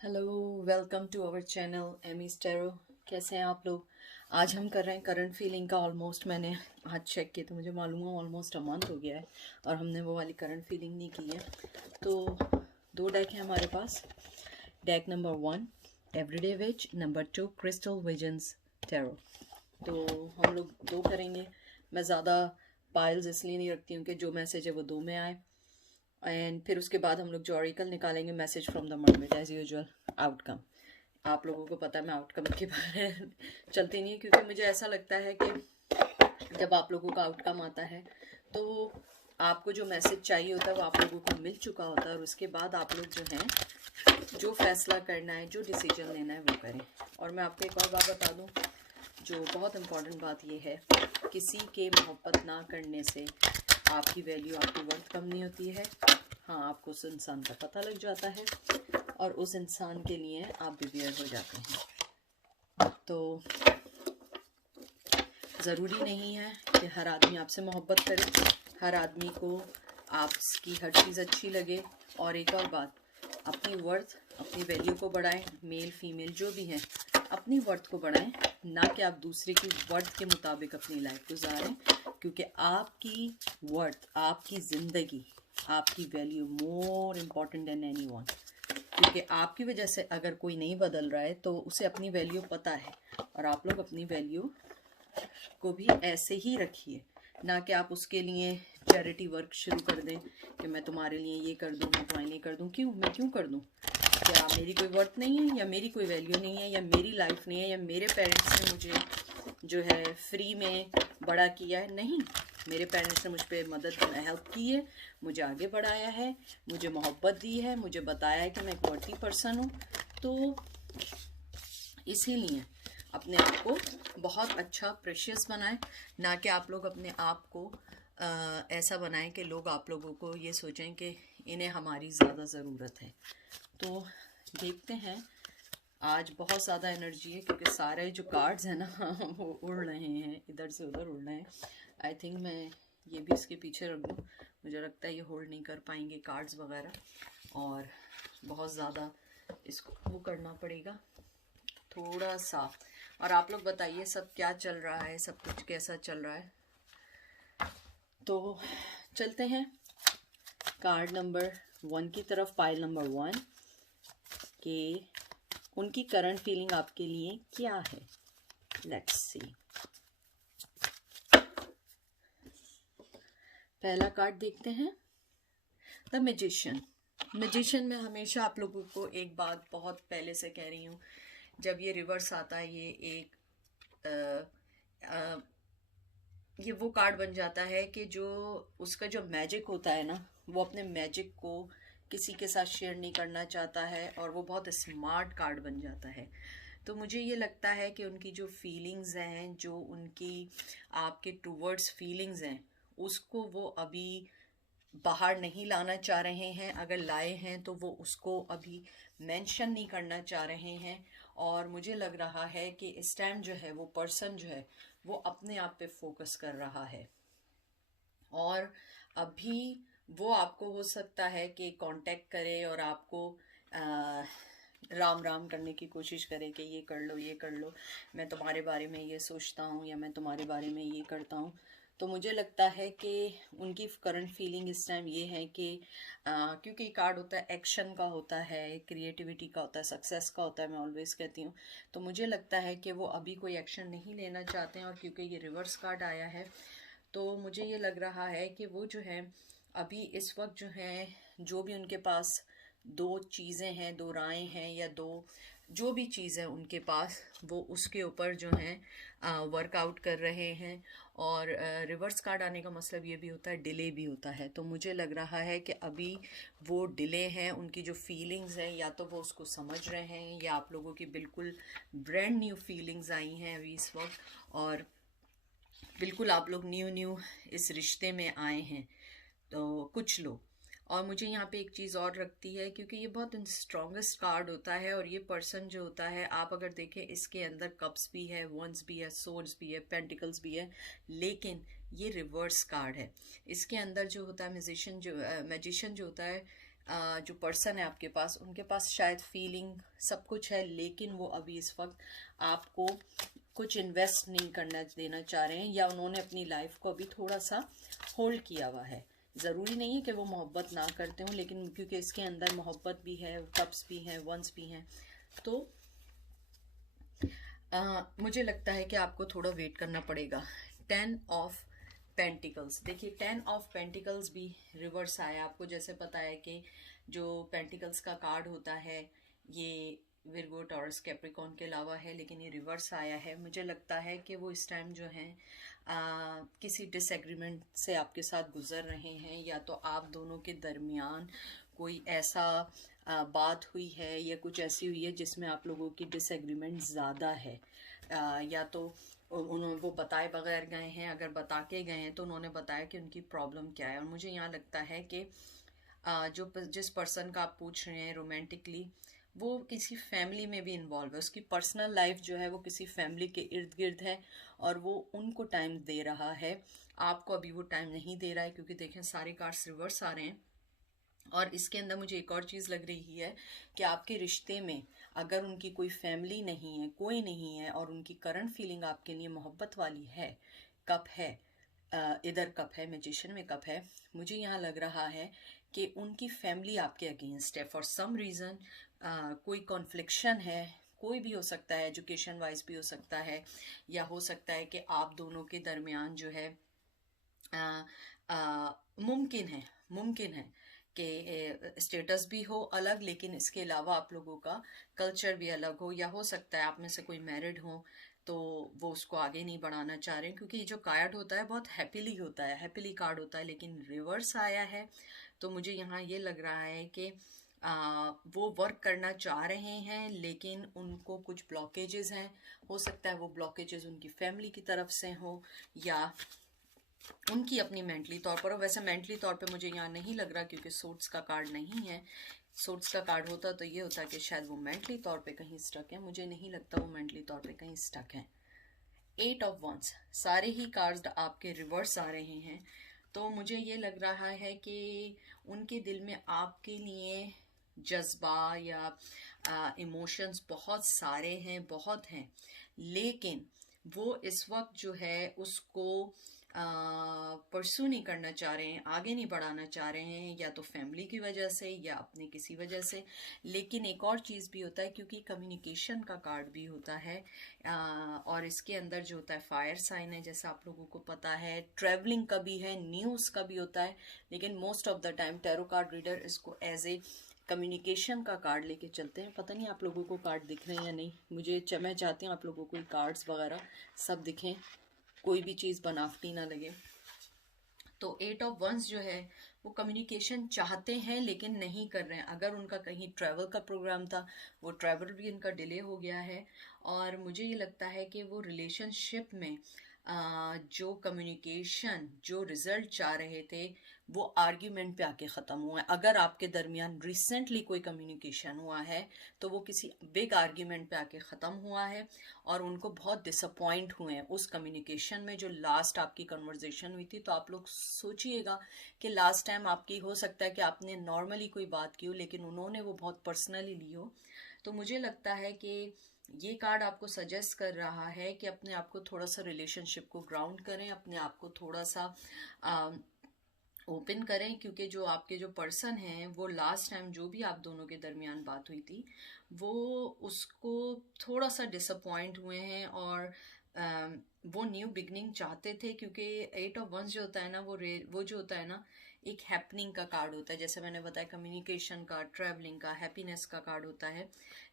Hello, welcome to our channel Amy's tarot. कैसे हैं आप लोग? आज हम कर रहे हैं करंट फीलिंग का। ऑलमोस्ट मैंने आज चेक किया तो मुझे मालूम है ऑलमोस्ट अ मंथ हो गया है और हमने वो वाली करंट फीलिंग नहीं की है। तो दो डेक हैं हमारे पास। डेक नंबर 1 एवरीडे विच, नंबर 2 क्रिस्टल विजन्स टैरो। तो हम लोग दो करेंगे। मैं ज़्यादा पाइल्स इसलिए नहीं रखती हूँ कि जो मैसेज है वो दो में आए। एंड फिर उसके बाद हम लोग जो ऑरिकल निकालेंगे, message from the mermaid as usual. Outcome आप लोगों को पता है, मैं आउटकम के बारे चलती नहीं है क्योंकि मुझे ऐसा लगता है कि जब आप लोगों का आउटकम आता है तो आपको जो मैसेज चाहिए होता है वो आप लोगों को मिल चुका होता है और उसके बाद आप लोग जो हैं जो फैसला करना है, जो डिसीजन लेना है वो करें। और मैं आपको एक और बात बता दूं, जो बहुत इम्पॉर्टेंट बात ये है, किसी के मोहब्बत ना करने से आपकी वैल्यू, आपकी वर्थ कम नहीं होती है। हाँ, आपको उस इंसान का पता लग जाता है और उस इंसान के लिए आप प्रिपेयर हो जाते हैं। तो ज़रूरी नहीं है कि हर आदमी आपसे मोहब्बत करे, हर आदमी को आपकी हर चीज़ अच्छी लगे। और एक और बात, अपनी वर्थ, अपनी वैल्यू को बढ़ाएं। मेल फीमेल जो भी हैं, अपनी वर्थ को बढ़ाएं, ना कि आप दूसरे की वर्थ के मुताबिक अपनी लाइफ गुजारें। क्योंकि आपकी वर्थ, आपकी ज़िंदगी, आपकी value more important than anyone. क्योंकि आपकी वजह से अगर कोई नहीं बदल रहा है तो उसे अपनी वैल्यू पता है। और आप लोग अपनी वैल्यू को भी ऐसे ही रखिए, ना कि आप उसके लिए चैरिटी वर्क शुरू कर दें कि मैं तुम्हारे लिए ये कर दूं, मैं तुम्हारे लिए कर दूं। क्यों? मैं क्यों कर दूं? क्या मेरी कोई वर्थ नहीं है, या मेरी कोई वैल्यू नहीं है, या मेरी लाइफ नहीं है, या मेरे पेरेंट्स ने मुझे जो है फ्री में बड़ा किया है? नहीं, मेरे पेरेंट्स ने मुझ पर मदद, हेल्प की है, मुझे आगे बढ़ाया है, मुझे मोहब्बत दी है, मुझे बताया है कि मैं एक वर्थी पर्सन हूँ। तो इसीलिए अपने आप को बहुत अच्छा प्रेशियस बनाएं, ना कि आप लोग अपने आप को ऐसा बनाएं कि लोग आप लोगों को ये सोचें कि इन्हें हमारी ज़्यादा ज़रूरत है। तो देखते हैं, आज बहुत ज़्यादा एनर्जी है क्योंकि सारे जो कार्ड्स हैं ना वो उड़ रहे हैं, इधर से उधर उड़ रहे हैं। आई थिंक मैं ये भी इसके पीछे रख दूँ, मुझे लगता है ये होल्ड नहीं कर पाएंगे कार्ड्स वगैरह, और बहुत ज़्यादा इसको वो करना पड़ेगा थोड़ा सा। और आप लोग बताइए सब क्या चल रहा है, सब कुछ कैसा चल रहा है? तो चलते हैं कार्ड नंबर 1 की तरफ, पाइल नंबर 1 के उनकी करंट फीलिंग आपके लिए क्या है। Let's see. पहला कार्ड देखते हैं, द मैजिशियन। मैजिशियन में हमेशा आप लोगों को एक बात बहुत पहले से कह रही हूँ, जब ये रिवर्स आता है, ये एक ये वो कार्ड बन जाता है कि जो उसका जो मैजिक होता है ना, वो अपने मैजिक को किसी के साथ शेयर नहीं करना चाहता है और वो बहुत स्मार्ट कार्ड बन जाता है। तो मुझे ये लगता है कि उनकी जो फीलिंग्स हैं, जो उनकी आपके टूवर्ड्स फीलिंग्स हैं, उसको वो अभी बाहर नहीं लाना चाह रहे हैं। अगर लाए हैं तो वो उसको अभी मेंशन नहीं करना चाह रहे हैं। और मुझे लग रहा है कि इस टाइम जो है वो पर्सन जो है वो अपने आप पे फोकस कर रहा है। और अभी वो आपको हो सकता है कि कांटेक्ट करे और आपको राम राम करने की कोशिश करे कि ये कर लो, ये कर लो, मैं तुम्हारे बारे में ये सोचता हूँ, या मैं तुम्हारे बारे में ये करता हूँ। तो मुझे लगता है कि उनकी करंट फीलिंग इस टाइम ये है कि क्योंकि कार्ड होता है एक्शन का, होता है क्रिएटिविटी का, होता है सक्सेस का, होता है, मैं ऑलवेज कहती हूँ। तो मुझे लगता है कि वो अभी कोई एक्शन नहीं लेना चाहते हैं। और क्योंकि ये रिवर्स कार्ड आया है तो मुझे ये लग रहा है कि वो जो है अभी इस वक्त जो है, जो भी उनके पास दो चीज़ें हैं, दो राहें हैं, या दो जो भी चीज़ है उनके पास, वो उसके ऊपर जो है वर्कआउट कर रहे हैं। और रिवर्स कार्ड आने का मतलब ये भी होता है डिले भी होता है। तो मुझे लग रहा है कि अभी वो डिले हैं, उनकी जो फीलिंग्स हैं या तो वो उसको समझ रहे हैं, या आप लोगों की बिल्कुल ब्रांड न्यू फीलिंग्स आई हैं अभी इस वक्त, और बिल्कुल आप लोग न्यू न्यू इस रिश्ते में आए हैं। तो कुछ लोग, और मुझे यहाँ पे एक चीज़ और रखती है, क्योंकि ये बहुत स्ट्रॉन्गेस्ट कार्ड होता है। और ये पर्सन जो होता है, आप अगर देखें इसके अंदर कप्स भी है, वंस भी है, सोर्ड्स भी है, पेंटिकल्स भी है, लेकिन ये रिवर्स कार्ड है। इसके अंदर जो होता है मैजिशियन जो होता है, जो पर्सन है आपके पास, उनके पास शायद फीलिंग सब कुछ है, लेकिन वो अभी इस वक्त आपको कुछ इन्वेस्ट नहीं करना देना चाह रहे हैं, या उन्होंने अपनी लाइफ को अभी थोड़ा सा होल्ड किया हुआ है। ज़रूरी नहीं है कि वो मोहब्बत ना करते हों, लेकिन क्योंकि इसके अंदर मोहब्बत भी है, कप्स भी हैं, वंस भी हैं, तो मुझे लगता है कि आपको थोड़ा वेट करना पड़ेगा। 10 ऑफ पेंटिकल्स, देखिए 10 ऑफ पेंटिकल्स भी रिवर्स आया। आपको जैसे पता है कि जो पेंटिकल्स का कार्ड होता है ये विर्गो, टॉरस, कैप्रिकॉर्न के अलावा है, लेकिन ये रिवर्स आया है। मुझे लगता है कि वो इस टाइम जो है किसी डिसएग्रीमेंट से आपके साथ गुजर रहे हैं, या तो आप दोनों के दरमियान कोई ऐसा बात हुई है या कुछ ऐसी हुई है जिसमें आप लोगों की डिसएग्रीमेंट ज़्यादा है, या तो उन्होंने वो बताए बगैर गए हैं, अगर बता के गए हैं तो उन्होंने बताया कि उनकी प्रॉब्लम क्या है। और मुझे यहाँ लगता है कि जिस पर्सन का आप पूछ रहे हैं रोमांटिकली, वो किसी फैमिली में भी इन्वॉल्व है, उसकी पर्सनल लाइफ जो है वो किसी फैमिली के इर्द गिर्द है, और वो उनको टाइम दे रहा है। आपको अभी वो टाइम नहीं दे रहा है, क्योंकि देखें सारे कार्ड्स रिवर्स आ रहे हैं। और इसके अंदर मुझे एक और चीज़ लग रही है कि आपके रिश्ते में अगर उनकी कोई फैमिली नहीं है, कोई नहीं है, और उनकी करंट फीलिंग आपके लिए मोहब्बत वाली है, कप है, इधर कप है, मैजिशियन में कप है, मुझे यहाँ लग रहा है कि उनकी फैमिली आपके अगेंस्ट है फॉर सम रीज़न। कोई कॉन्फ्लिक्शन है, कोई भी हो सकता है, एजुकेशन वाइज भी हो सकता है, या हो सकता है कि आप दोनों के दरमियान जो है मुमकिन है कि स्टेटस भी हो अलग, लेकिन इसके अलावा आप लोगों का कल्चर भी अलग हो, या हो सकता है आप में से कोई मैरिड हो तो वो उसको आगे नहीं बढ़ाना चाह रहे हैं, क्योंकि जो कार्ड होता है बहुत हैप्पीली होता है, हैप्पीली कार्ड होता है, लेकिन रिवर्स आया है। तो मुझे यहाँ ये लग रहा है कि वो वर्क करना चाह रहे हैं, लेकिन उनको कुछ ब्लॉकेजेस हैं। हो सकता है वो ब्लॉकेजेस उनकी फैमिली की तरफ से हो, या उनकी अपनी मेंटली तौर पर हो। वैसे मेंटली तौर पे मुझे यहाँ नहीं लग रहा, क्योंकि सोर्ट्स का कार्ड नहीं है। सोर्ट्स का कार्ड होता तो ये होता कि शायद वो मेंटली तौर पे कहीं स्टक है। मुझे नहीं लगता वो मेंटली तौर पे कहीं स्टक है। 8 ऑफ वंस, सारे ही कार्ड्स आपके रिवर्स आ रहे हैं, तो मुझे ये लग रहा है कि उनके दिल में आपके लिए जज्बा या इमोशंस बहुत सारे हैं, बहुत हैं, लेकिन वो इस वक्त जो है उसको परसू नहीं करना चाह रहे हैं, आगे नहीं बढ़ाना चाह रहे हैं, या तो फैमिली की वजह से या अपनी किसी वजह से। लेकिन एक और चीज़ भी होता है, क्योंकि कम्युनिकेशन का कार्ड भी होता है, और इसके अंदर जो होता है फायर साइन है, जैसा आप लोगों को पता है, ट्रैवलिंग का भी है, न्यूज़ का भी होता है, लेकिन most of the time tarot card reader इसको एज ए कम्युनिकेशन का कार्ड लेके चलते हैं। पता नहीं आप लोगों को कार्ड दिख रहे हैं या नहीं, मैं चाहती हूँ आप लोगों को कार्ड्स वगैरह सब दिखें, कोई भी चीज़ बनावटी ना लगे। तो 8 ऑफ वंस जो है वो कम्युनिकेशन चाहते हैं लेकिन नहीं कर रहे हैं। अगर उनका कहीं ट्रैवल का प्रोग्राम था, वो ट्रैवल भी उनका डिले हो गया है, और मुझे ये लगता है कि वो रिलेशनशिप में जो कम्युनिकेशन, जो रिजल्ट चाह रहे थे, वो आर्ग्यूमेंट पे आके ख़त्म हुआ है। अगर आपके दरमियान रिसेंटली कोई कम्युनिकेशन हुआ है तो वो किसी बिग आर्ग्यूमेंट पे आके ख़त्म हुआ है, और उनको बहुत डिसअपॉइंट हुए हैं उस कम्युनिकेशन में जो लास्ट आपकी कन्वर्जेशन हुई थी। तो आप लोग सोचिएगा कि लास्ट टाइम आपकी, हो सकता है कि आपने नॉर्मली कोई बात की हो, लेकिन उन्होंने वो बहुत पर्सनली ली हो। तो मुझे लगता है कि ये कार्ड आपको सजेस्ट कर रहा है कि अपने आप को थोड़ा सा रिलेशनशिप को ग्राउंड करें, अपने आप को थोड़ा सा ओपन करें, क्योंकि जो आपके जो पर्सन हैं वो लास्ट टाइम जो भी आप दोनों के दरमियान बात हुई थी वो उसको थोड़ा सा डिसअपॉइंट हुए हैं, और वो न्यू बिगनिंग चाहते थे, क्योंकि 8 ऑफ वंस जो होता है ना, वो जो होता है ना, एक हैपनिंग का कार्ड होता है, जैसे मैंने बताया कम्युनिकेशन का, ट्रैवलिंग का, हैप्पीनेस का कार्ड होता है।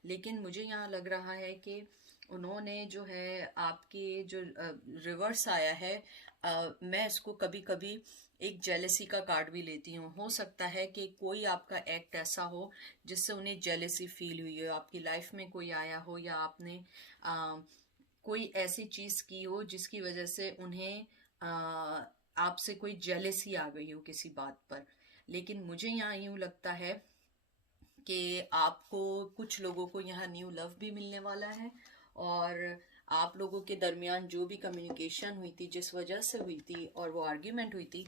लेकिन मुझे यहाँ लग रहा है कि उन्होंने जो है आपके जो रिवर्स आया है, मैं इसको कभी कभी एक जेलेसी का कार्ड भी लेती हूँ। हो सकता है कि कोई आपका एक्ट ऐसा हो जिससे उन्हें जेलेसी फील हुई हो, आपकी लाइफ में कोई आया हो, या आपने कोई ऐसी चीज़ की हो जिसकी वजह से उन्हें आपसे कोई जेलेसी आ गई हो किसी बात पर। लेकिन मुझे यहाँ यूँ लगता है कि आपको, कुछ लोगों को यहाँ न्यू लव भी मिलने वाला है, और आप लोगों के दरमियान जो भी कम्युनिकेशन हुई थी, जिस वजह से हुई थी और वो आर्ग्यूमेंट हुई थी,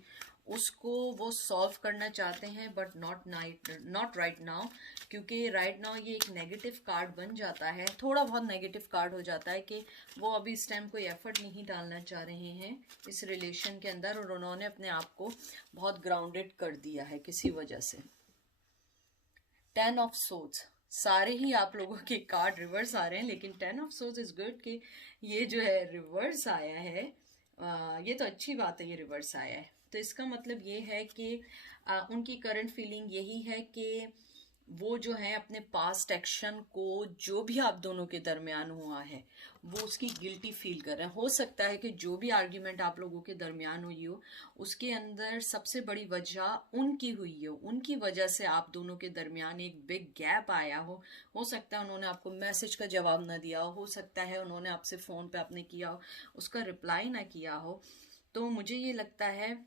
उसको वो सॉल्व करना चाहते हैं, बट नॉट राइट नाउ, क्योंकि राइट नाउ ये एक नेगेटिव कार्ड बन जाता है, थोड़ा बहुत नेगेटिव कार्ड हो जाता है कि वो अभी इस टाइम कोई एफर्ट नहीं डालना चाह रहे हैं इस रिलेशन के अंदर, और उन्होंने अपने आप को बहुत ग्राउंडेड कर दिया है किसी वजह से। 10 ऑफ सोर्ड्स, सारे ही आप लोगों के कार्ड रिवर्स आ रहे हैं, लेकिन 10 ऑफ सोर्ड्स इज गुड कि ये जो है रिवर्स आया है। ये तो अच्छी बात है, ये रिवर्स आया है, तो इसका मतलब ये है कि उनकी करंट फीलिंग यही है कि वो जो है अपने पास्ट एक्शन को, जो भी आप दोनों के दरमियान हुआ है, वो उसकी गिल्टी फील कर रहे हैं। हो सकता है कि जो भी आर्ग्यूमेंट आप लोगों के दरमियान हुई हो, उसके अंदर सबसे बड़ी वजह उनकी हुई हो, उनकी वजह से आप दोनों के दरमियान एक बिग गैप आया हो सकता है उन्होंने आपको मैसेज का जवाब ना दिया हो सकता है उन्होंने आपसे फ़ोन पे आपने किया हो, उसका रिप्लाई ना किया हो। तो मुझे ये लगता है,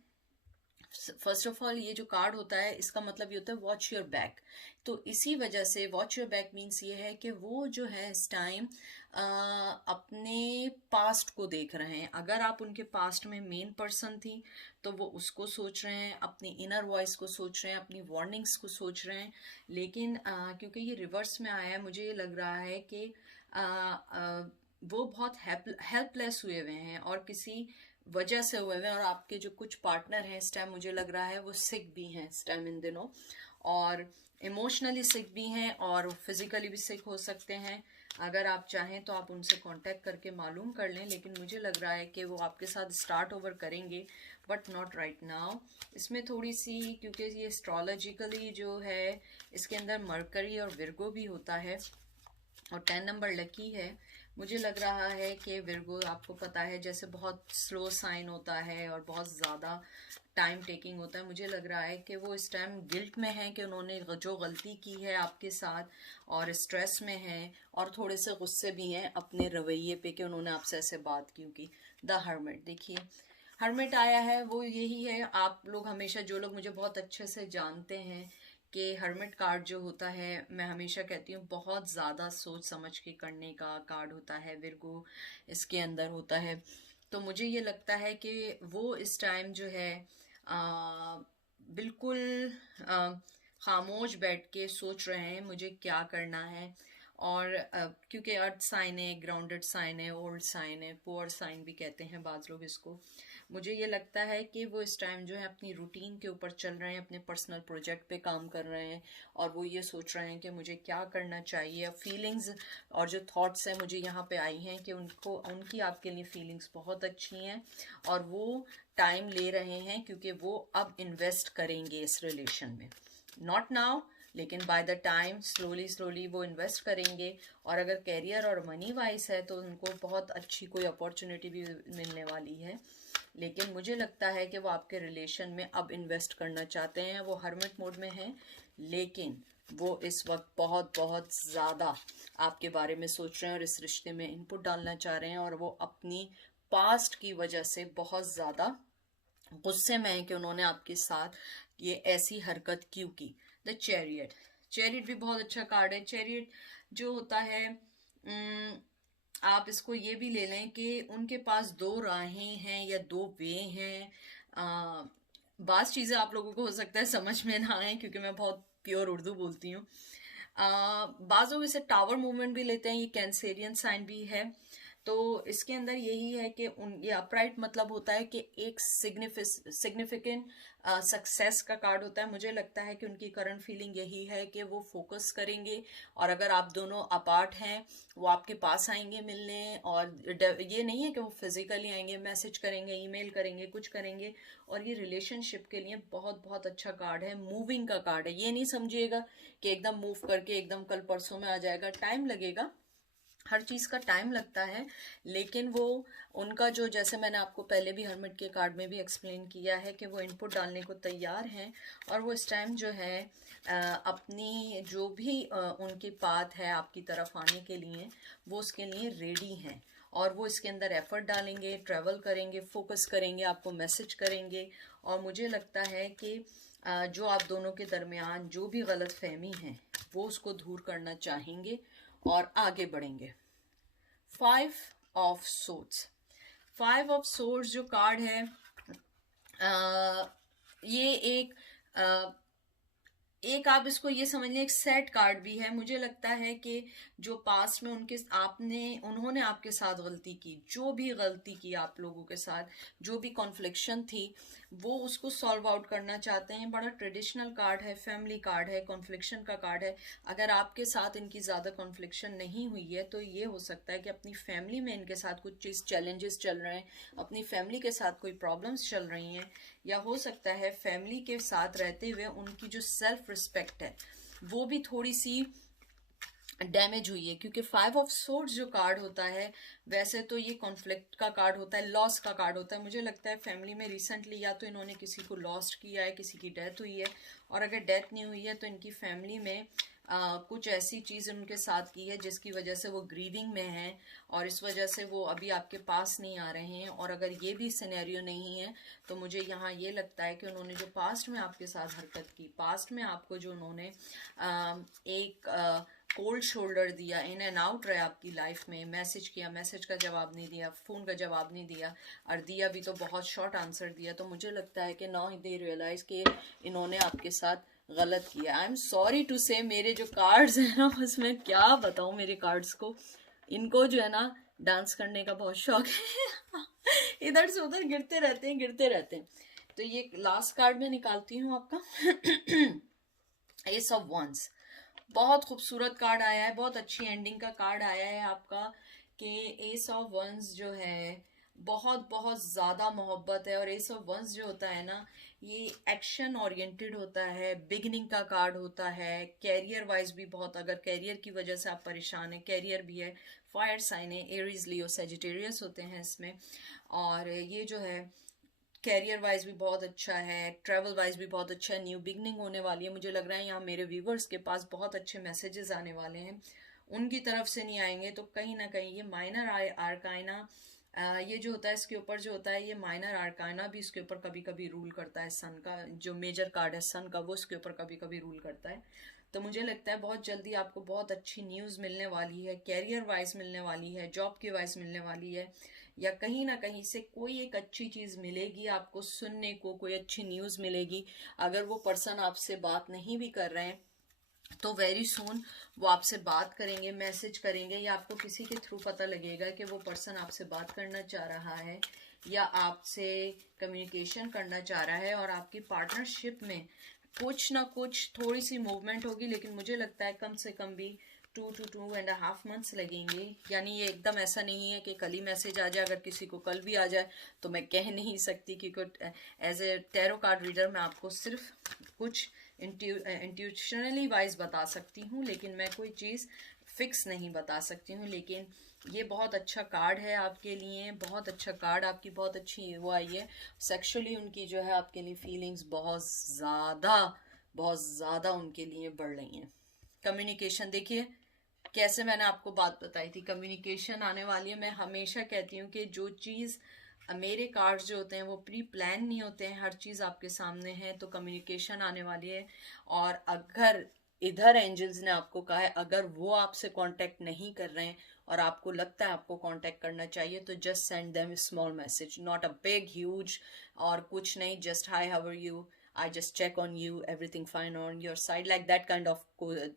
फर्स्ट ऑफ ऑल ये जो कार्ड होता है इसका मतलब ये होता है वॉच योर बैक। तो इसी वजह से वॉच योर बैक मीन्स ये है कि वो जो है इस टाइम अपने पास्ट को देख रहे हैं। अगर आप उनके पास्ट में मेन पर्सन थी तो वो उसको सोच रहे हैं, अपनी इनर वॉइस को सोच रहे हैं, अपनी वार्निंग्स को सोच रहे हैं। लेकिन क्योंकि ये रिवर्स में आया है, मुझे ये लग रहा है कि वो बहुत हेल्पलेस हुए हुए हैं और किसी वजह से हुए हुए हैं, और आपके जो कुछ पार्टनर हैं इस टाइम मुझे लग रहा है वो सिक भी हैं इस टाइम इन दिनों, और इमोशनली सिक भी हैं और फिजिकली भी सिक हो सकते हैं। अगर आप चाहें तो आप उनसे कांटेक्ट करके मालूम कर लें, लेकिन मुझे लग रहा है कि वो आपके साथ स्टार्ट ओवर करेंगे, बट नॉट राइट नाउ। इसमें थोड़ी सी, क्योंकि ये एस्ट्रोलॉजिकली जो है इसके अंदर मरकरी और विर्गो भी होता है, और 10 नंबर लकी है। मुझे लग रहा है कि विर्गो, आपको पता है, जैसे बहुत स्लो साइन होता है और बहुत ज़्यादा टाइम टेकिंग होता है। मुझे लग रहा है कि वो इस टाइम गिल्ट में है कि उन्होंने जो गलती की है आपके साथ, और स्ट्रेस में हैं, और थोड़े से गुस्से भी हैं अपने रवैये पे कि उन्होंने आपसे ऐसे बात क्यों की। द हर्मिट, देखिए हर्मिट आया है, वो यही है। आप लोग हमेशा, जो लोग मुझे बहुत अच्छे से जानते हैं, कि हर्मिट कार्ड जो होता है, मैं हमेशा कहती हूँ बहुत ज़्यादा सोच समझ के करने का कार्ड होता है, विर्गो इसके अंदर होता है। तो मुझे ये लगता है कि वो इस टाइम जो है बिल्कुल खामोश बैठ के सोच रहे हैं मुझे क्या करना है। और क्योंकि अर्थ साइन है, ग्राउंडेड साइन है, ओल्ड साइन है, पुअर साइन भी कहते हैं बाज़ लोग इसको। मुझे ये लगता है कि वो इस टाइम जो है अपनी रूटीन के ऊपर चल रहे हैं, अपने पर्सनल प्रोजेक्ट पे काम कर रहे हैं, और वो ये सोच रहे हैं कि मुझे क्या करना चाहिए। फीलिंग्स और जो थॉट्स हैं मुझे यहाँ पे आई हैं कि उनकी आपके लिए फीलिंग्स बहुत अच्छी हैं, और वो टाइम ले रहे हैं क्योंकि वो अब इन्वेस्ट करेंगे इस रिलेशन में। नॉट नाउ, लेकिन बाय द टाइम स्लोली वो इन्वेस्ट करेंगे। और अगर कैरियर और मनी वाइज है तो उनको बहुत अच्छी कोई अपॉर्चुनिटी भी मिलने वाली है। लेकिन मुझे लगता है कि वो आपके रिलेशन में अब इन्वेस्ट करना चाहते हैं। वो हर्मिट मोड में हैं, लेकिन वो इस वक्त बहुत बहुत ज़्यादा आपके बारे में सोच रहे हैं और इस रिश्ते में इनपुट डालना चाह रहे हैं, और वो अपनी पास्ट की वजह से बहुत ज़्यादा गुस्से में है कि उन्होंने आपके साथ ये ऐसी हरकत क्यों की। द चैरियट, चैरियट भी बहुत अच्छा कार्ड है। चैरियट जो होता है, आप इसको ये भी ले लें कि उनके पास दो राहें हैं या दो वे हैं। बाज़ चीज़ें आप लोगों को हो सकता है समझ में ना आए क्योंकि मैं बहुत प्योर उर्दू बोलती हूँ। बाज़ लोग इसे टावर मूवमेंट भी लेते हैं, ये कैंसेरियन साइन भी है। तो इसके अंदर यही है कि ये अपराइट मतलब होता है कि एक सिग्निफिकेंट सक्सेस का कार्ड होता है। मुझे लगता है कि उनकी करंट फीलिंग यही है कि वो फोकस करेंगे, और अगर आप दोनों अपार्ट हैं वो आपके पास आएंगे मिलने, और ये नहीं है कि वो फिजिकली आएंगे, मैसेज करेंगे, ईमेल करेंगे, कुछ करेंगे। और ये रिलेशनशिप के लिए बहुत बहुत अच्छा कार्ड है, मूविंग का कार्ड है। ये नहीं समझिएगा कि एकदम मूव करके एकदम कल परसों में आ जाएगा, टाइम लगेगा, हर चीज़ का टाइम लगता है। लेकिन वो उनका जो, जैसे मैंने आपको पहले भी हर्मिट के कार्ड में भी एक्सप्लेन किया है कि वो इनपुट डालने को तैयार हैं, और वो इस टाइम जो है अपनी जो भी उनकी बात है आपकी तरफ आने के लिए, वो उसके लिए रेडी हैं, और वो इसके अंदर एफर्ट डालेंगे, ट्रैवल करेंगे, फोकस करेंगे, आपको मैसेज करेंगे। और मुझे लगता है कि जो आप दोनों के दरमियान जो भी गलत फहमी है वो उसको दूर करना चाहेंगे और आगे बढ़ेंगे। 5 ऑफ सोर्ड्स, 5 ऑफ सोर्ड्स जो कार्ड है, ये एक आप इसको ये समझ लें, एक सेट कार्ड भी है। मुझे लगता है कि जो पास्ट में उन्होंने आपके साथ गलती की, जो भी गलती की आप लोगों के साथ, जो भी कॉन्फ्लिक्शन थी, वो उसको सॉल्व आउट करना चाहते हैं। बड़ा ट्रेडिशनल कार्ड है, फैमिली कार्ड है, कॉन्फ्लिक्शन का कार्ड है। अगर आपके साथ इनकी ज़्यादा कॉन्फ्लिक्शन नहीं हुई है तो ये हो सकता है कि अपनी फैमिली में इनके साथ कुछ चीज़ चैलेंजेस चल रहे हैं, अपनी फैमिली के साथ कोई प्रॉब्लम्स चल रही हैं, या हो सकता है फैमिली के साथ रहते हुए उनकी जो सेल्फ रिस्पेक्ट है वो भी थोड़ी सी डैमेज हुई है। क्योंकि 5 ऑफ सोर्ड्स जो कार्ड होता है, वैसे तो ये कॉन्फ्लिक्ट का कार्ड होता है, लॉस का कार्ड होता है। मुझे लगता है फैमिली में रिसेंटली या तो इन्होंने किसी को लॉस्ट किया है, किसी की डेथ हुई है, और अगर डेथ नहीं हुई है तो इनकी फैमिली में कुछ ऐसी चीज़ उनके साथ की है जिसकी वजह से वो ग्रीविंग में हैं, और इस वजह से वो अभी आपके पास नहीं आ रहे हैं। और अगर ये भी सिनेरियो नहीं है तो मुझे यहाँ ये लगता है कि उन्होंने जो पास्ट में आपके साथ हरकत की, पास्ट में आपको जो उन्होंने एक कोल्ड शोल्डर दिया, इन एंड आउट रहे आपकी लाइफ में, मैसेज किया, मैसेज का जवाब नहीं दिया, फ़ोन का जवाब नहीं दिया, और दिया भी तो बहुत शॉर्ट आंसर दिया, तो मुझे लगता है कि नाउ दे रियलाइज़ कि इन्होंने आपके साथ गलत किया। आई एम सॉरी टू से, मेरे जो कार्ड्स हैं ना, बस मैं क्या बताऊँ मेरे कार्ड्स को, इनको जो है ना डांस करने का बहुत शौक है इधर से उधर गिरते रहते हैं, गिरते रहते हैं। तो ये लास्ट कार्ड में निकालती हूँ आपका एस ऑफ वंस। बहुत खूबसूरत कार्ड आया है, बहुत अच्छी एंडिंग का कार्ड आया है आपका, कि एस ऑफ वंस जो है बहुत बहुत ज़्यादा मोहब्बत है। और एस ऑफ वंस जो होता है ना, ये एक्शन ओरिएंटेड होता है, बिगिनिंग का कार्ड होता है, कैरियर वाइज भी बहुत, अगर कैरियर की वजह से आप परेशान हैं, कैरियर भी है, फायर साइन है, एरीज, लियो, सेजिटेरियस होते हैं इसमें। और ये जो है कैरियर वाइज भी बहुत अच्छा है, ट्रैवल वाइज भी बहुत अच्छा है, न्यू बिगनिंग होने वाली है। मुझे लग रहा है यहाँ मेरे व्यूवर्स के पास बहुत अच्छे मैसेजेस आने वाले हैं, उनकी तरफ से नहीं आएंगे तो कहीं ना कहीं ये माइनर आर्काइना, ये जो होता है इसके ऊपर जो होता है, ये माइनर आर्काइना भी इसके ऊपर कभी कभी रूल करता है। सन का जो मेजर कार्ड है सन का, वो इसके ऊपर कभी कभी रूल करता है। तो मुझे लगता है बहुत जल्दी आपको बहुत अच्छी न्यूज़ मिलने वाली है, कैरियर वाइज मिलने वाली है, जॉब के वाइज मिलने वाली है, या कहीं ना कहीं से कोई एक अच्छी चीज़ मिलेगी आपको सुनने को, कोई अच्छी न्यूज़ मिलेगी। अगर वो पर्सन आपसे बात नहीं भी कर रहे हैं तो वेरी सून वो आपसे बात करेंगे, मैसेज करेंगे, या आपको किसी के थ्रू पता लगेगा कि वो पर्सन आपसे बात करना चाह रहा है या आपसे कम्युनिकेशन करना चाह रहा है, और आपकी पार्टनरशिप में कुछ ना कुछ थोड़ी सी मूवमेंट होगी। लेकिन मुझे लगता है कम से कम भी 2 to 2.5 months लगेंगे। यानी ये एकदम ऐसा नहीं है कि कल ही मैसेज आ जाए, अगर किसी को कल भी आ जाए तो मैं कह नहीं सकती, क्योंकि as a tarot card reader मैं आपको सिर्फ कुछ इंट्यूशनली वाइज बता सकती हूँ, लेकिन मैं कोई चीज़ फिक्स नहीं बता सकती हूँ। लेकिन ये बहुत अच्छा कार्ड है आपके लिए, बहुत अच्छा कार्ड, आपकी बहुत अच्छी वो आई है। सेक्सुअली उनकी जो है आपके लिए फीलिंग्स बहुत ज़्यादा उनके लिए बढ़ रही हैं। कम्युनिकेशन देखिए कैसे मैंने आपको बात बताई थी, कम्युनिकेशन आने वाली है। मैं हमेशा कहती हूँ कि जो चीज़ मेरे कार्ड्स जो होते हैं वो प्री प्लान नहीं होते हैं, हर चीज़ आपके सामने है, तो कम्युनिकेशन आने वाली है। और अगर इधर एंजल्स ने आपको कहा है, अगर वो आपसे कांटेक्ट नहीं कर रहे हैं और आपको लगता है आपको कांटेक्ट करना चाहिए, तो just send them small message, not a big huge, और कुछ नहीं, just hi how are you, I just check on you, everything fine on your side, like that kind of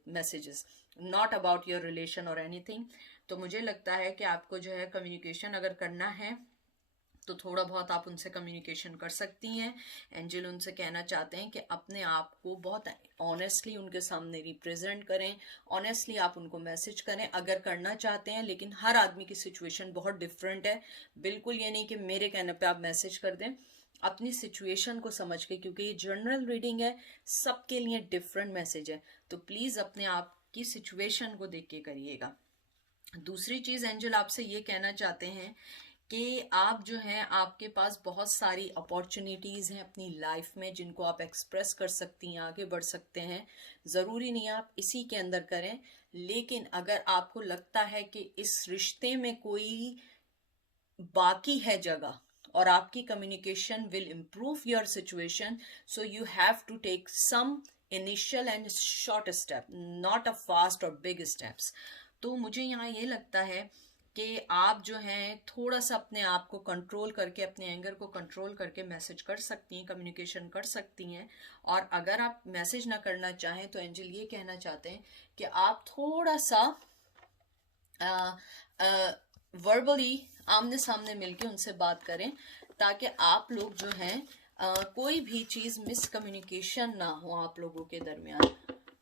messages, not about your relation or anything। तो मुझे लगता है कि आपको जो है कम्युनिकेशन अगर करना है तो थोड़ा बहुत आप उनसे कम्युनिकेशन कर सकती हैं। एंजल उनसे कहना चाहते हैं कि अपने आप को बहुत ऑनेस्टली उनके सामने रिप्रेजेंट करें, ऑनेस्टली आप उनको मैसेज करें अगर करना चाहते हैं। लेकिन हर आदमी की सिचुएशन बहुत डिफरेंट है, बिल्कुल ये नहीं कि मेरे कहने पे आप मैसेज कर दें, अपनी सिचुएशन को समझ के, क्योंकि ये जनरल रीडिंग है, सबके लिए डिफरेंट मैसेज है, तो प्लीज़ अपने आप की सिचुएशन को देख के करिएगा। दूसरी चीज़ एंजल आपसे ये कहना चाहते हैं कि आप जो हैं, आपके पास बहुत सारी अपॉर्चुनिटीज़ हैं अपनी लाइफ में जिनको आप एक्सप्रेस कर सकती हैं, आगे बढ़ सकते हैं। ज़रूरी नहीं आप इसी के अंदर करें, लेकिन अगर आपको लगता है कि इस रिश्ते में कोई बाकी है जगह और आपकी communication will improve your situation, so you have to take some initial and short step, not a fast और बिग स्टेप्स। तो मुझे यहाँ ये लगता है कि आप जो हैं थोड़ा सा अपने आप को कंट्रोल करके, अपने एंगर को कंट्रोल करके मैसेज कर सकती हैं, कम्युनिकेशन कर सकती हैं। और अगर आप मैसेज ना करना चाहें तो एंजल ये कहना चाहते हैं कि आप थोड़ा सा वर्बली आमने सामने मिलके उनसे बात करें, ताकि आप लोग जो हैं कोई भी चीज़ मिसकम्युनिकेशन ना हो आप लोगों के दरमियान।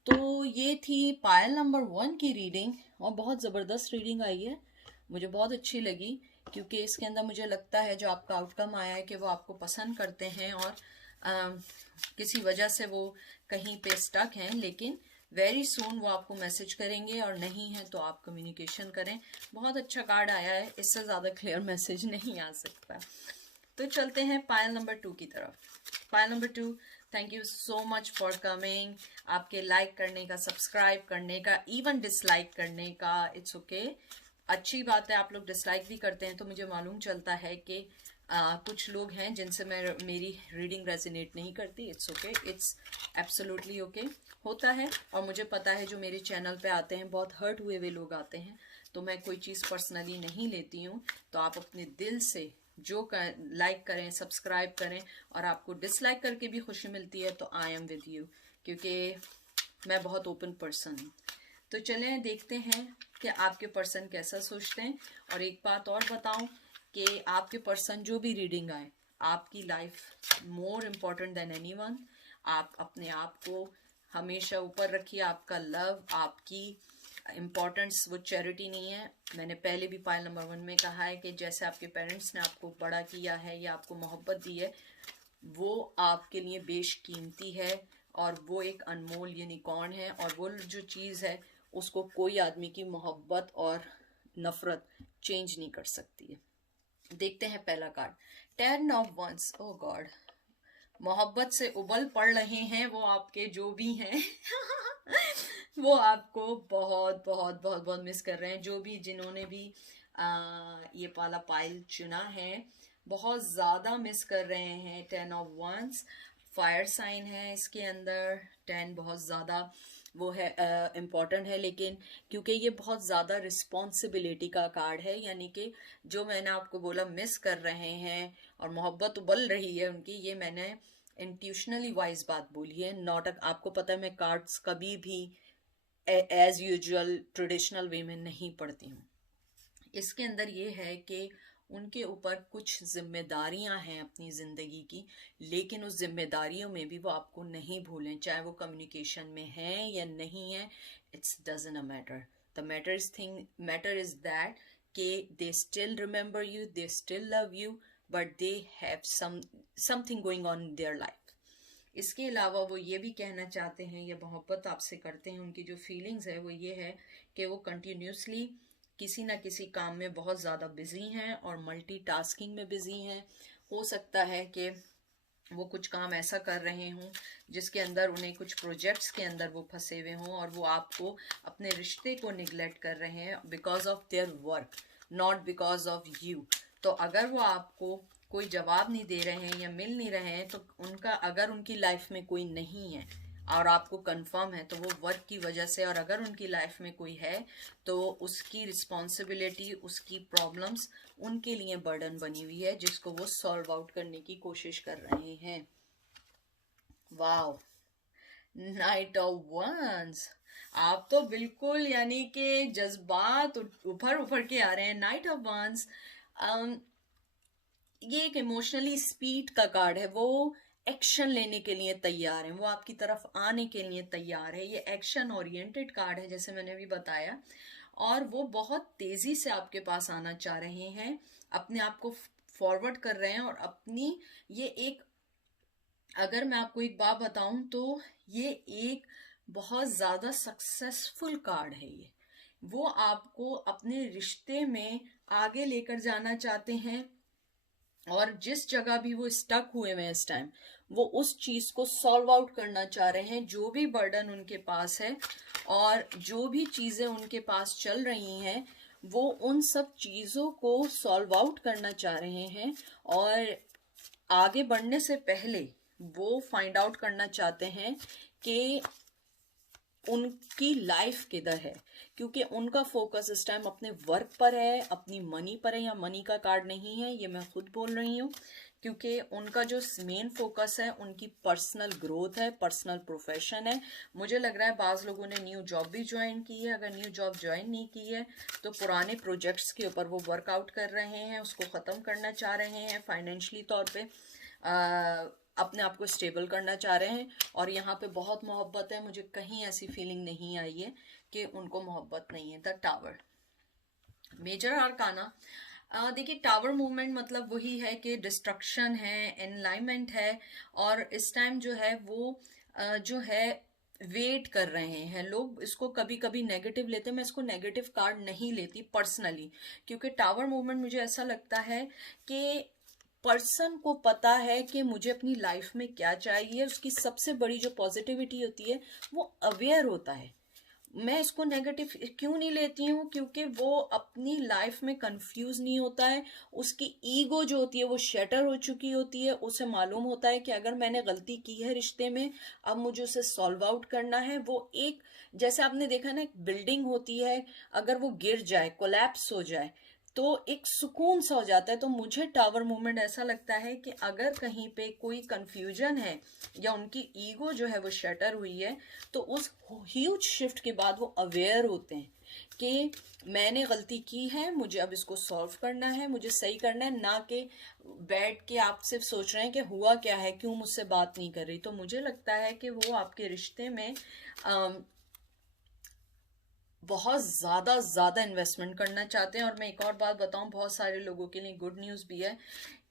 तो ये थी पायल नंबर 1 की रीडिंग, और बहुत ज़बरदस्त रीडिंग आई है, मुझे बहुत अच्छी लगी, क्योंकि इसके अंदर मुझे लगता है जो आपका आउटकम आया है कि वो आपको पसंद करते हैं और किसी वजह से वो कहीं पे स्टक हैं, लेकिन वेरी सून वो आपको मैसेज करेंगे, और नहीं है तो आप कम्युनिकेशन करें। बहुत अच्छा कार्ड आया है, इससे ज़्यादा क्लियर मैसेज नहीं आ सकता। तो चलते हैं पायल नंबर 2 की तरफ। Pile number 2, thank you so much for coming. आपके लाइक करने का, सब्सक्राइब करने का, इवन डिसलाइक करने का, इट्स ओके। अच्छी बात है, आप लोग डिसलाइक भी करते हैं तो मुझे मालूम चलता है कि कुछ लोग हैं जिनसे मेरी रीडिंग रेजोनेट नहीं करती। It's okay, it's absolutely okay, होता है। और मुझे पता है जो मेरे चैनल पे आते हैं बहुत हर्ट हुए हुए लोग आते हैं, तो मैं कोई चीज़ पर्सनली नहीं लेती हूँ। तो आप अपने दिल से जो लाइक करें, सब्सक्राइब करें, और आपको डिसलाइक करके भी खुशी मिलती है तो आई एम विद यू, क्योंकि मैं बहुत ओपन पर्सन हूँ। तो चलें देखते हैं कि आपके पर्सन कैसा सोचते हैं। और एक बात और बताऊं कि आपके पर्सन जो भी रीडिंग आए, आपकी life more important than anyone. आप अपने आप को हमेशा ऊपर रखिए। आपका लव, आपकी इम्पोर्टेंस वो चैरिटी नहीं है। मैंने पहले भी पायल नंबर 1 में कहा है कि जैसे आपके पेरेंट्स ने आपको बड़ा किया है या आपको मोहब्बत दी है, वो आपके लिए बेशकीमती है, और वो एक अनमोल यूनिकॉर्न है। और वो जो चीज़ है उसको कोई आदमी की मोहब्बत और नफरत चेंज नहीं कर सकती है। देखते हैं पहला card, 10 of wands. Oh God, मोहब्बत से उबल पड़ रहे हैं वो आपके जो भी हैं वो आपको बहुत बहुत बहुत बहुत मिस कर रहे हैं। जो भी, जिन्होंने भी ये वाला पाइल चुना है, बहुत ज़्यादा मिस कर रहे हैं। 10 ऑफ वंस फायर साइन है इसके अंदर। 10 बहुत ज़्यादा वो है इम्पॉर्टेंट है, लेकिन क्योंकि ये बहुत ज़्यादा रिस्पॉन्सिबिलिटी का कार्ड है, यानी कि जो मैंने आपको बोला मिस कर रहे हैं और मोहब्बत उबल रही है उनकी, ये मैंने इंट्यूशनली वाइज बात बोली है, नॉट। आपको पता है मैं कार्ड्स कभी भी एज यूजुअल ट्रेडिशनल वे में नहीं पढ़ती हूँ। इसके अंदर ये है कि उनके ऊपर कुछ जिम्मेदारियां हैं अपनी ज़िंदगी की, लेकिन उस जिम्मेदारियों में भी वो आपको नहीं भूलें, चाहे वो कम्युनिकेशन में है या नहीं है। It's doesn't a matter. The matter is that कि they still remember you, they still love you, but they have something going on in their life. इसके अलावा वो ये भी कहना चाहते हैं, या मोहब्बत आपसे करते हैं, उनकी जो फीलिंग्स है वो ये है कि वो कंटिन्यूसली किसी ना किसी काम में बहुत ज़्यादा बिजी हैं और मल्टीटास्किंग में बिजी हैं। हो सकता है कि वो कुछ काम ऐसा कर रहे हों जिसके अंदर उन्हें, कुछ प्रोजेक्ट्स के अंदर वो फंसे हुए हों, और वो आपको, अपने रिश्ते को निगलेक्ट कर रहे हैं because of their work, not because of you. तो अगर वो आपको कोई जवाब नहीं दे रहे हैं या मिल नहीं रहे हैं, तो उनका, अगर उनकी लाइफ में कोई नहीं है और आपको कंफर्म है, तो वो वर्क की वजह से। और अगर उनकी लाइफ में कोई है तो उसकी रिस्पॉन्सिबिलिटी, उसकी प्रॉब्लम्स उनके लिए बर्डन बनी हुई है, जिसको वो सॉल्व आउट करने की कोशिश कर रहे हैं। वाओ, नाइट ऑफ वंस, आप तो बिल्कुल, यानी कि जज्बात उभर उभर के आ रहे हैं। नाइट ऑफ वंस ये एक इमोशनली स्पीड का कार्ड है। वो एक्शन लेने के लिए तैयार है, वो आपकी तरफ आने के लिए तैयार है। ये एक्शन ओरिएंटेड कार्ड है, जैसे मैंने अभी बताया, और वो बहुत तेजी से आपके पास आना चाह रहे हैं, अपने आप को फॉरवर्ड कर रहे हैं। और अपनी ये एक, अगर मैं आपको एक बात बताऊं तो ये एक बहुत ज़्यादा सक्सेसफुल कार्ड है। ये वो आपको अपने रिश्ते में आगे लेकर जाना चाहते हैं, और जिस जगह भी वो स्टक हुए हैं इस टाइम, वो उस चीज को सॉल्व आउट करना चाह रहे हैं। जो भी बर्डन उनके पास है और जो भी चीजें उनके पास चल रही हैं, वो उन सब चीजों को सॉल्व आउट करना चाह रहे हैं। और आगे बढ़ने से पहले वो फाइंड आउट करना चाहते हैं कि उनकी लाइफ किधर है, क्योंकि उनका फोकस इस टाइम अपने वर्क पर है, अपनी मनी पर है, या मनी का कार्ड नहीं है, ये मैं खुद बोल रही हूँ, क्योंकि उनका जो मेन फोकस है उनकी पर्सनल ग्रोथ है, पर्सनल प्रोफेशन है। मुझे लग रहा है बाज़ लोगों ने न्यू जॉब भी ज्वाइन की है, अगर न्यू जॉब ज्वाइन नहीं की है तो पुराने प्रोजेक्ट्स के ऊपर वो वर्कआउट कर रहे हैं, उसको ख़त्म करना चाह रहे हैं, फाइनेंशियली तौर पे अपने आप को स्टेबल करना चाह रहे हैं। और यहाँ पे बहुत मोहब्बत है, मुझे कहीं ऐसी फीलिंग नहीं आई है कि उनको मोहब्बत नहीं है। द टावर, मेजर आर्काना, देखिए टावर मूवमेंट मतलब वही है कि डिस्ट्रक्शन है, एनलाइनमेंट है, और इस टाइम जो है वो जो है वेट कर रहे हैं लोग। इसको कभी कभी नेगेटिव लेते हैं, मैं इसको नेगेटिव कार्ड नहीं लेती पर्सनली, क्योंकि टावर मूवमेंट मुझे ऐसा लगता है कि पर्सन को पता है कि मुझे अपनी लाइफ में क्या चाहिए। उसकी सबसे बड़ी जो पॉजिटिविटी होती है वो अवेयर होता है। मैं इसको नेगेटिव क्यों नहीं लेती हूँ, क्योंकि वो अपनी लाइफ में कंफ्यूज नहीं होता है। उसकी ईगो जो होती है वो शटर हो चुकी होती है। उसे मालूम होता है कि अगर मैंने गलती की है रिश्ते में, अब मुझे उसे सॉल्व आउट करना है। वो एक, जैसे आपने देखा ना, एक बिल्डिंग होती है, अगर वो गिर जाए, कोलैप्स हो जाए, तो एक सुकून सा हो जाता है। तो मुझे टावर मूवमेंट ऐसा लगता है कि अगर कहीं पे कोई कंफ्यूजन है या उनकी ईगो जो है वो शटर हुई है, तो उस ह्यूज शिफ्ट के बाद वो अवेयर होते हैं कि मैंने गलती की है, मुझे अब इसको सॉल्व करना है, मुझे सही करना है, ना कि बैठ के आप सिर्फ सोच रहे हैं कि हुआ क्या है, क्यों मुझसे बात नहीं कर रही। तो मुझे लगता है कि वो आपके रिश्ते में बहुत ज़्यादा इन्वेस्टमेंट करना चाहते हैं। और मैं एक और बात बताऊं, बहुत सारे लोगों के लिए गुड न्यूज़ भी है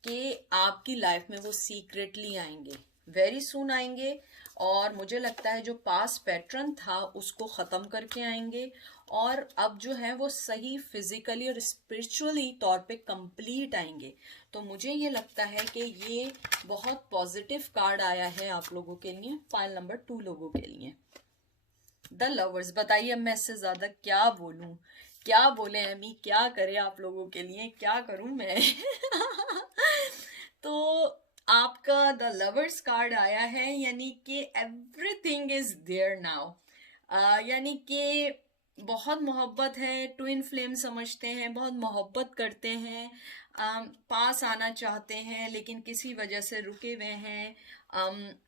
कि आपकी लाइफ में वो सीक्रेटली आएंगे, वेरी सून आएंगे। और मुझे लगता है जो पास पैटर्न था उसको ख़त्म करके आएंगे, और अब जो है वो सही फिजिकली और स्पिरिचुअली तौर पे कंप्लीट आएंगे। तो मुझे ये लगता है कि ये बहुत पॉजिटिव कार्ड आया है आप लोगों के लिए, फाइल नंबर 2 लोगों के लिए। द लवर्स, बताइए अब मैं इससे ज्यादा क्या बोलूं, क्या बोले एमी, क्या करे आप लोगों के लिए, क्या करूं मैं। तो आपका द लवर्स कार्ड आया है, यानी कि एवरीथिंग इज देयर नाउ। यानी कि बहुत मोहब्बत है, ट्विन फ्लेम समझते हैं, बहुत मोहब्बत करते हैं, पास आना चाहते हैं लेकिन किसी वजह से रुके हुए हैं।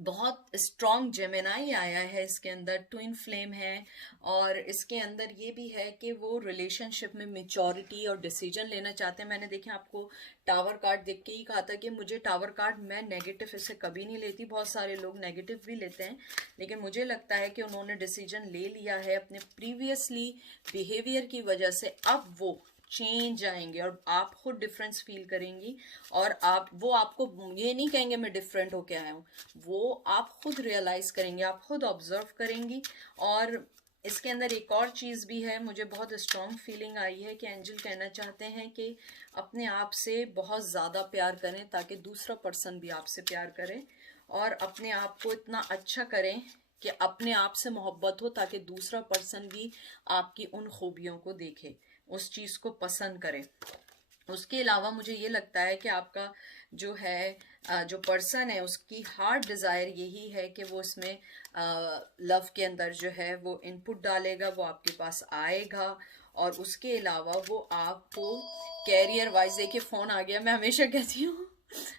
बहुत स्ट्रॉन्ग जेमिनाई आया है इसके अंदर, ट्विन फ्लेम है। और इसके अंदर ये भी है कि वो रिलेशनशिप में मेच्योरिटी और डिसीजन लेना चाहते हैं। मैंने देखे आपको टावर कार्ड देख के ही कहा था कि मुझे टावर कार्ड, मैं नेगेटिव इसे कभी नहीं लेती, बहुत सारे लोग नेगेटिव भी लेते हैं, लेकिन मुझे लगता है कि उन्होंने डिसीजन ले लिया है अपने प्रीवियसली बिहेवियर की वजह से। अब वो चेंज आएंगे और आप खुद डिफरेंस फील करेंगी, और आप, वो आपको ये नहीं कहेंगे मैं डिफरेंट होके आया हूँ, वो आप खुद रियलाइज करेंगे, आप खुद ऑब्जर्व करेंगी। और इसके अंदर एक और चीज़ भी है, मुझे बहुत स्ट्रॉन्ग फीलिंग आई है कि एंजल कहना चाहते हैं कि अपने आप से बहुत ज़्यादा प्यार करें ताकि दूसरा पर्सन भी आपसे प्यार करे, और अपने आप को इतना अच्छा करें कि अपने आप से मोहब्बत हो ताकि दूसरा पर्सन भी आपकी उन खूबियों को देखे, उस चीज़ को पसंद करे। उसके अलावा मुझे ये लगता है कि आपका जो है जो पर्सन है उसकी हार्ट डिज़ायर यही है कि वो इसमें लव के अंदर जो है वो इनपुट डालेगा, वो आपके पास आएगा। और उसके अलावा वो आपको कैरियर वाइज, देखिए फ़ोन आ गया, मैं हमेशा कहती हूँ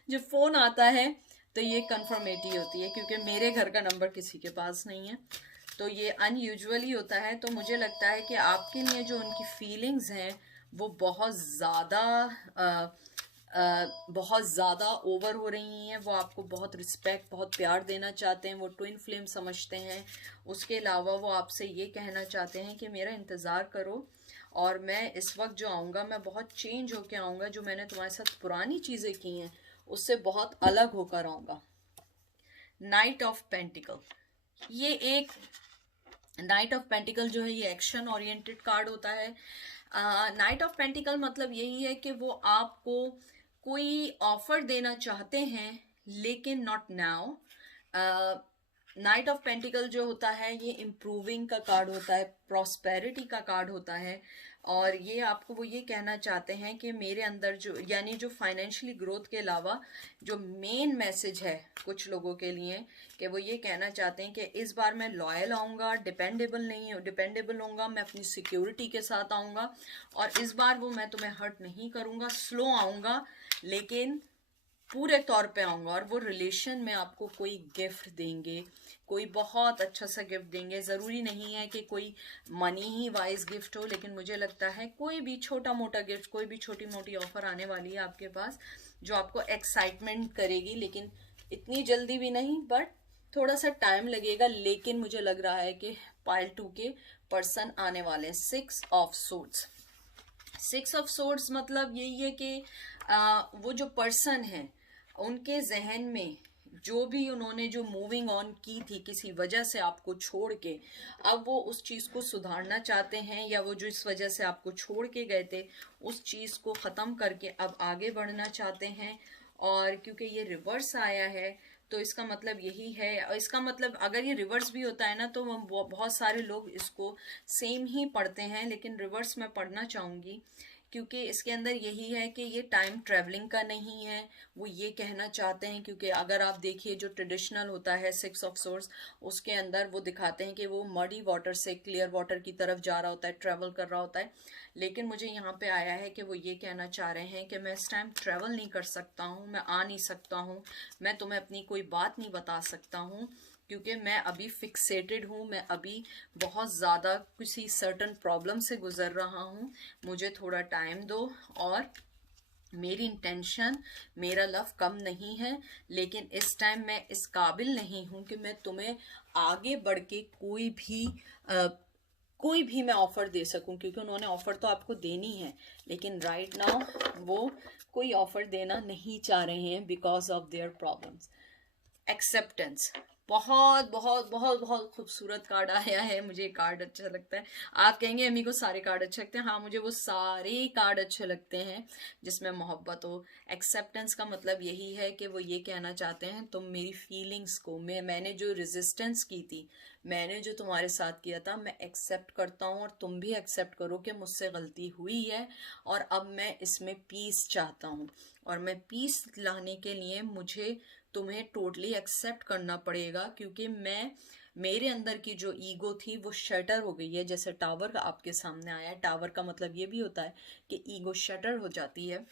जब फ़ोन आता है तो ये कन्फर्मेटी होती है, क्योंकि मेरे घर का नंबर किसी के पास नहीं है, तो ये अनयूजुअली होता है। तो मुझे लगता है कि आपके लिए जो उनकी फीलिंग्स हैं वो बहुत ज़्यादा ओवर हो रही हैं। वो आपको बहुत रिस्पेक्ट, बहुत प्यार देना चाहते हैं, वो ट्विन फ्लेम समझते हैं। उसके अलावा वो आपसे ये कहना चाहते हैं कि मेरा इंतज़ार करो, और मैं इस वक्त जो आऊँगा मैं बहुत चेंज होके आऊँगा, जो मैंने तुम्हारे साथ पुरानी चीज़ें की हैं उससे बहुत अलग होकर आऊँगा। नाइट ऑफ पेंटिकल, ये एक नाइट ऑफ पेंटिकल जो है ये एक्शन ओरिएंटेड कार्ड होता है। नाइट ऑफ पेंटिकल मतलब यही है कि वो आपको कोई ऑफर देना चाहते हैं लेकिन not now, night of pentacle जो होता है ये इम्प्रूविंग का कार्ड होता है, प्रॉस्पेरिटी का कार्ड होता है। और ये आपको वो ये कहना चाहते हैं कि मेरे अंदर जो यानी जो फाइनेंशियली ग्रोथ के अलावा जो मेन मैसेज है कुछ लोगों के लिए कि वो ये कहना चाहते हैं कि इस बार मैं लॉयल आऊँगा, डिपेंडेबल होऊंगा, मैं अपनी सिक्योरिटी के साथ आऊँगा, और इस बार वो मैं तुम्हें हर्ट नहीं करूँगा, स्लो आऊँगा लेकिन पूरे तौर पे आऊँगा। और वो रिलेशन में आपको कोई गिफ्ट देंगे, कोई बहुत अच्छा सा गिफ्ट देंगे। ज़रूरी नहीं है कि कोई मनी ही वाइज गिफ्ट हो, लेकिन मुझे लगता है कोई भी छोटा मोटा गिफ्ट, कोई भी छोटी मोटी ऑफर आने वाली है आपके पास जो आपको एक्साइटमेंट करेगी, लेकिन इतनी जल्दी भी नहीं, बट थोड़ा सा टाइम लगेगा। लेकिन मुझे लग रहा है कि पाइल 2 के पर्सन आने वाले हैं। 6 ऑफ सोर्ड्स मतलब यही है कि वो जो पर्सन है उनके जहन में जो भी उन्होंने जो मूविंग ऑन की थी किसी वजह से आपको छोड़ के, अब वो उस चीज़ को सुधारना चाहते हैं, या वो जो इस वजह से आपको छोड़ के गए थे उस चीज़ को ख़त्म करके अब आगे बढ़ना चाहते हैं। और क्योंकि ये रिवर्स आया है तो इसका मतलब यही है, और इसका मतलब अगर ये रिवर्स भी होता है ना तो बहुत सारे लोग इसको सेम ही पढ़ते हैं, लेकिन रिवर्स मैं पढ़ना चाहूँगी क्योंकि इसके अंदर यही है कि ये टाइम ट्रैवलिंग का नहीं है। वो ये कहना चाहते हैं, क्योंकि अगर आप देखिए जो ट्रेडिशनल होता है 6 ऑफ सोर्ड्स, उसके अंदर वो दिखाते हैं कि वो मडी वाटर से क्लियर वाटर की तरफ जा रहा होता है, ट्रैवल कर रहा होता है। लेकिन मुझे यहाँ पे आया है कि वो ये कहना चाह रहे हैं कि मैं इस टाइम ट्रैवल नहीं कर सकता हूँ, मैं आ नहीं सकता हूँ, मैं तुम्हें अपनी कोई बात नहीं बता सकता हूँ, क्योंकि मैं अभी फिक्सेटेड हूँ, मैं अभी बहुत ज़्यादा किसी सर्टन प्रॉब्लम से गुजर रहा हूँ, मुझे थोड़ा टाइम दो। और मेरी इंटेंशन, मेरा लव कम नहीं है, लेकिन इस टाइम मैं इस काबिल नहीं हूँ कि मैं तुम्हें आगे बढ़ के कोई भी मैं ऑफर दे सकूं, क्योंकि उन्होंने ऑफर तो आपको देनी है, लेकिन राइट नाउ वो कोई ऑफर देना नहीं चाह रहे हैं because of their problems. Acceptance, बहुत बहुत बहुत बहुत खूबसूरत कार्ड आया है। मुझे कार्ड अच्छा लगता है। आप कहेंगे अम्मी को सारे कार्ड अच्छे लगते हैं, हाँ मुझे वो सारे कार्ड अच्छे लगते हैं जिसमें मोहब्बत हो। एक्सेप्टेंस का मतलब यही है कि वो ये कहना चाहते हैं तुम मेरी फीलिंग्स को, मैंने जो रेजिस्टेंस की थी, मैंने जो तुम्हारे साथ किया था, मैं एक्सेप्ट करता हूँ और तुम भी एक्सेप्ट करो कि मुझसे गलती हुई है और अब मैं इसमें पीस चाहता हूँ। और मैं पीस लाने के लिए मुझे तुम्हें टोटली एक्सेप्ट करना पड़ेगा, क्योंकि मेरे अंदर की जो ईगो थी वो शटर हो गई है। जैसे टावर का आपके सामने आया है, टावर का मतलब ये भी होता है कि ईगो शटर हो जाती है।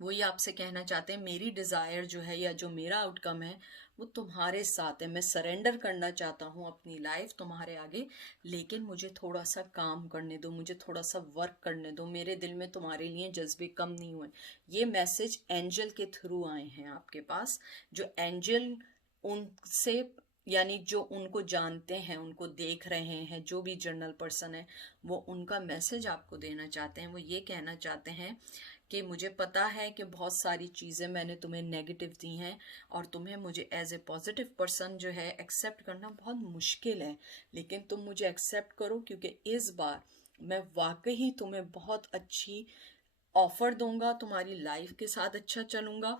वो ये आपसे कहना चाहते हैं मेरी डिज़ायर जो है या जो मेरा आउटकम है वो तुम्हारे साथ है, मैं सरेंडर करना चाहता हूँ अपनी लाइफ तुम्हारे आगे, लेकिन मुझे थोड़ा सा काम करने दो, मुझे थोड़ा सा वर्क करने दो, मेरे दिल में तुम्हारे लिए जज्बे कम नहीं हुए। ये मैसेज एंजल के थ्रू आए हैं आपके पास। जो एंजल उनसे यानी जो उनको जानते हैं, उनको देख रहे हैं, जो भी जर्नल पर्सन है वो उनका मैसेज आपको देना चाहते हैं। वो ये कहना चाहते हैं कि मुझे पता है कि बहुत सारी चीज़ें मैंने तुम्हें नेगेटिव दी हैं और तुम्हें मुझे एज ए पॉजिटिव पर्सन जो है एक्सेप्ट करना बहुत मुश्किल है, लेकिन तुम मुझे एक्सेप्ट करो, क्योंकि इस बार मैं वाकई तुम्हें बहुत अच्छी ऑफर दूंगा, तुम्हारी लाइफ के साथ अच्छा चलूंगा,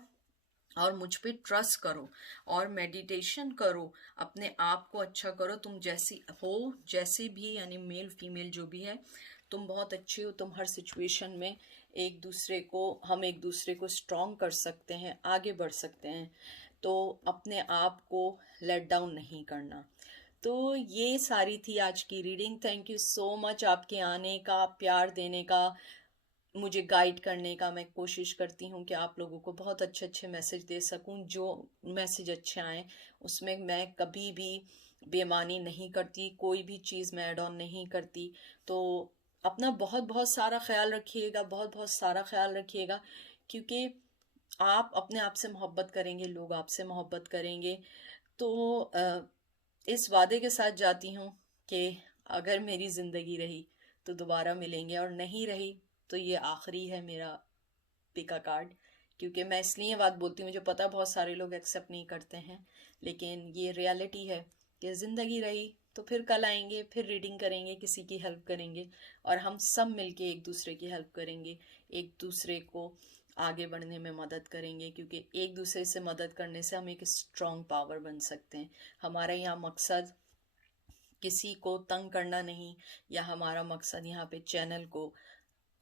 और मुझ पे ट्रस्ट करो और मेडिटेशन करो, अपने आप को अच्छा करो। तुम जैसी हो, जैसे भी यानी मेल फीमेल जो भी है, तुम बहुत अच्छी हो, तुम हर सिचुएशन में हम एक दूसरे को स्ट्रॉन्ग कर सकते हैं, आगे बढ़ सकते हैं। तो अपने आप को लेट डाउन नहीं करना। तो ये सारी थी आज की reading. Thank you so much आपके आने का, प्यार देने का, मुझे गाइड करने का। मैं कोशिश करती हूँ कि आप लोगों को बहुत अच्छे अच्छे मैसेज दे सकूँ। जो मैसेज अच्छे आए उसमें मैं कभी भी बेईमानी नहीं करती, कोई भी चीज़ मैं ऐड ऑन नहीं करती। तो अपना बहुत बहुत सारा ख्याल रखिएगा, बहुत बहुत सारा ख्याल रखिएगा, क्योंकि आप अपने आप से मोहब्बत करेंगे, लोग आपसे मोहब्बत करेंगे। तो इस वादे के साथ जाती हूँ कि अगर मेरी ज़िंदगी रही तो दोबारा मिलेंगे, और नहीं रही तो ये आखिरी है मेरा पिका कार्ड। क्योंकि मैं इसलिए बात बोलती हूँ, मुझे पता बहुत सारे लोग एक्सेप्ट नहीं करते हैं, लेकिन ये रियलिटी है कि ज़िंदगी रही तो फिर कल आएंगे, फिर रीडिंग करेंगे, किसी की हेल्प करेंगे, और हम सब मिलके एक दूसरे की हेल्प करेंगे, एक दूसरे को आगे बढ़ने में मदद करेंगे, क्योंकि एक दूसरे से मदद करने से हम एक स्ट्रॉन्ग पावर बन सकते हैं। हमारा यहाँ मकसद किसी को तंग करना नहीं, या हमारा मकसद यहाँ पे चैनल को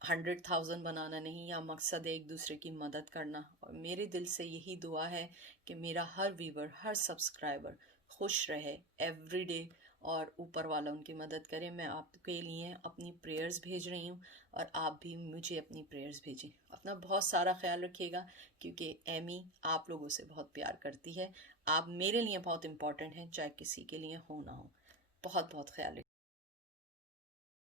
100,000 बनाना नहीं, या मकसद है एक दूसरे की मदद करना। और मेरे दिल से यही दुआ है कि मेरा हर व्यूवर, हर सब्सक्राइबर खुश रहे एवरी डे, और ऊपर वाला उनकी मदद करे। मैं आपके लिए अपनी प्रेयर्स भेज रही हूँ, और आप भी मुझे अपनी प्रेयर्स भेजें। अपना बहुत सारा ख्याल रखिएगा, क्योंकि एमी आप लोगों से बहुत प्यार करती है। आप मेरे लिए बहुत इम्पोर्टेंट हैं, चाहे किसी के लिए हो ना हो। बहुत बहुत ख्याल रखिए।